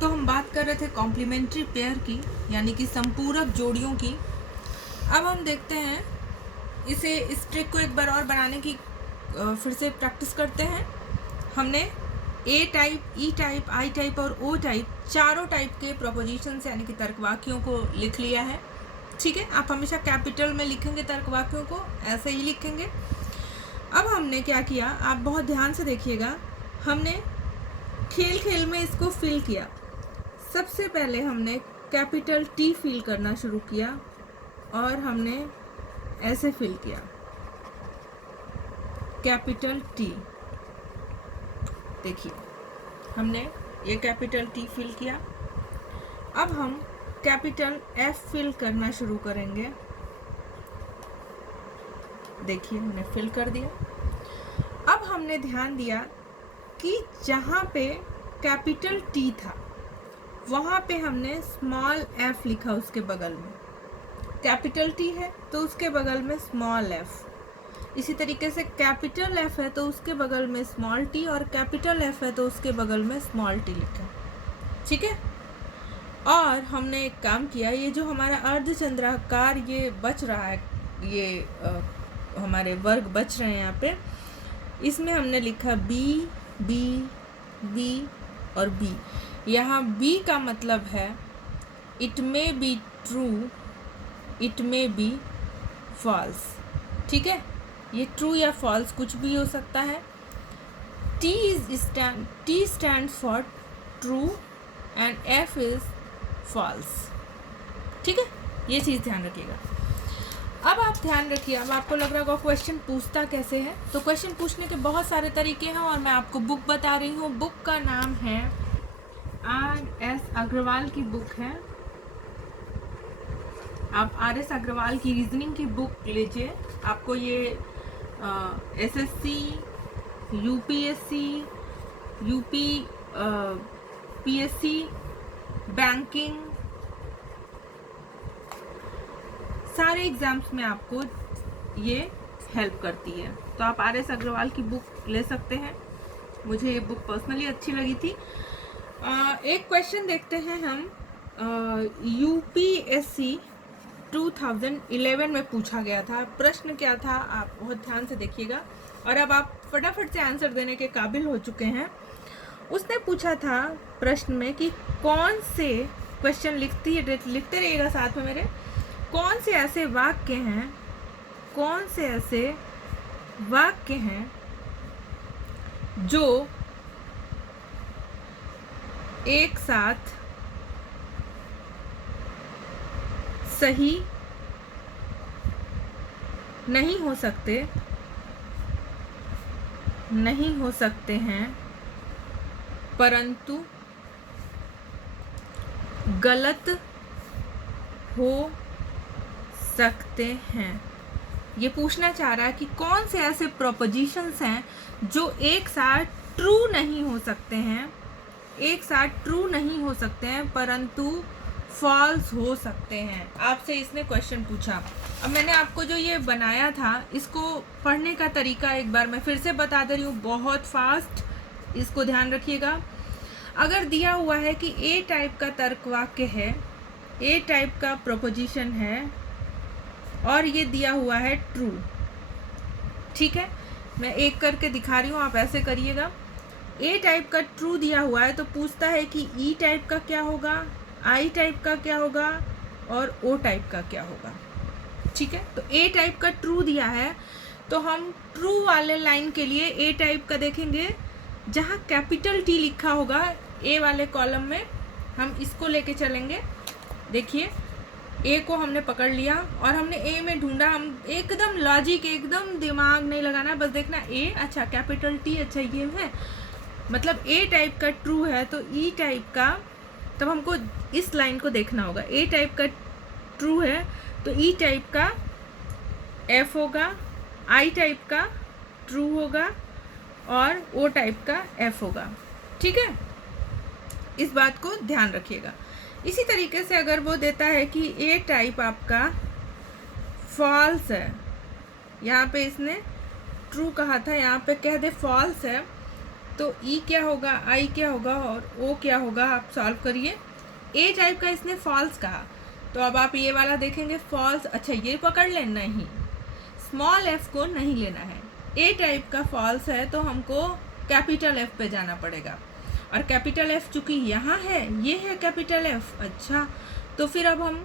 तो हम बात कर रहे थे कॉम्प्लीमेंट्री पेयर की, यानी कि संपूरक जोड़ियों की। अब हम देखते हैं इसे, इस ट्रिक को एक बार और बनाने की फिर से प्रैक्टिस करते हैं। हमने A type, E type, I type और ओ टाइप, चारों टाइप के प्रोपोजिशंस यानी कि तर्क वाक्यों को लिख लिया है। ठीक है, आप हमेशा कैपिटल में लिखेंगे तर्क वाक्यों को, ऐसे ही लिखेंगे। अब हमने क्या किया, आप बहुत ध्यान से देखिएगा। हमने खेल खेल में इसको फिल किया। सबसे पहले हमने कैपिटल टी फिल करना शुरू किया और हमने ऐसे फिल किया, कैपिटल टी। देखिए, हमने ये कैपिटल टी फिल किया। अब हम कैपिटल एफ फिल करना शुरू करेंगे। देखिए, हमने फिल कर दिया। अब हमने ध्यान दिया कि जहाँ पे कैपिटल टी था वहाँ पे हमने स्मॉल एफ लिखा उसके बगल में। कैपिटल टी है तो उसके बगल में स्मॉल एफ, इसी तरीके से कैपिटल एफ है तो उसके बगल में स्मॉल टी, और कैपिटल एफ है तो उसके बगल में स्मॉल टी लिखा। ठीक है, और हमने एक काम किया, ये जो हमारा अर्धचंद्राकार ये बच रहा है, ये हमारे वर्ग बच रहे हैं यहाँ पे, इसमें हमने लिखा बी बी बी और बी। यहाँ बी का मतलब है it may be true, it may be false. ठीक है, ये ट्रू या फॉल्स कुछ भी हो सकता है। T stand for true and F is false. ठीक है, ये चीज़ ध्यान रखिएगा। अब आप ध्यान रखिए, अब आपको लग रहा होगा क्वेश्चन पूछता कैसे है। तो क्वेश्चन पूछने के बहुत सारे तरीके हैं और मैं आपको बुक बता रही हूँ। बुक का नाम है R.S. अग्रवाल की बुक है। आप R.S. अग्रवाल की रीजनिंग की बुक लीजिए। आपको ये SSC, UPSC, PSC, बैंकिंग, सारे एग्जाम्स में आपको ये हेल्प करती है। तो आप R.S. अग्रवाल की बुक ले सकते हैं। मुझे ये बुक पर्सनली अच्छी लगी थी। एक क्वेश्चन देखते हैं हम। UPSC 2011 में पूछा गया था। प्रश्न क्या था, आप बहुत ध्यान से देखिएगा और अब आप फटाफट से आंसर देने के काबिल हो चुके हैं। उसने पूछा था प्रश्न में कि कौन से, क्वेश्चन लिखते रहिएगा साथ में मेरे, कौन से ऐसे वाक्य हैं, कौन से ऐसे वाक्य हैं जो एक साथ सही नहीं हो सकते हैं परंतु गलत हो सकते हैं। ये पूछना चाह रहा है कि कौन से ऐसे प्रोपोजिशंस हैं जो एक साथ ट्रू नहीं हो सकते हैं, एक साथ ट्रू नहीं हो सकते हैं परंतु फॉल्स हो सकते हैं। आपसे इसने क्वेश्चन पूछा। अब मैंने आपको जो ये बनाया था, इसको पढ़ने का तरीका एक बार मैं फिर से बता दे रही हूँ, बहुत फास्ट, इसको ध्यान रखिएगा। अगर दिया हुआ है कि ए टाइप का तर्क वाक्य है, ए टाइप का प्रोपोजिशन है और ये दिया हुआ है ट्रू। ठीक है, मैं एक करके दिखा रही हूँ, आप ऐसे करिएगा। ए टाइप का ट्रू दिया हुआ है तो पूछता है कि ई टाइप का क्या होगा, आई टाइप का क्या होगा और ओ टाइप का क्या होगा। ठीक है, तो ए टाइप का ट्रू दिया है तो हम ट्रू वाले लाइन के लिए ए टाइप का देखेंगे, जहाँ कैपिटल टी लिखा होगा ए वाले कॉलम में, हम इसको लेके चलेंगे। देखिए, ए को हमने पकड़ लिया और हमने ए में ढूंढा। हम एकदम लॉजिक, एकदम दिमाग नहीं लगाना, बस देखना ए, अच्छा कैपिटल टी, अच्छा ये है, मतलब ए टाइप का ट्रू है तो ई टाइप का, तब हमको इस लाइन को देखना होगा। ए टाइप का ट्रू है तो ई टाइप का एफ होगा, आई टाइप का ट्रू होगा और ओ टाइप का एफ होगा। ठीक है, इस बात को ध्यान रखिएगा। इसी तरीके से अगर वो देता है कि ए टाइप आपका फॉल्स है, यहाँ पे इसने ट्रू कहा था, यहाँ पे कह दे फॉल्स है, तो ई क्या होगा, आई क्या होगा और ओ क्या होगा, आप सॉल्व करिए। ए टाइप का इसने फॉल्स कहा, तो अब आप ये वाला देखेंगे फॉल्स। अच्छा ये पकड़ लेना ही, स्मॉल एफ को नहीं लेना है। ए टाइप का फॉल्स है तो हमको कैपिटल एफ पे जाना पड़ेगा, और कैपिटल एफ चूंकि यहाँ है, ये है कैपिटल एफ। अच्छा तो फिर अब हम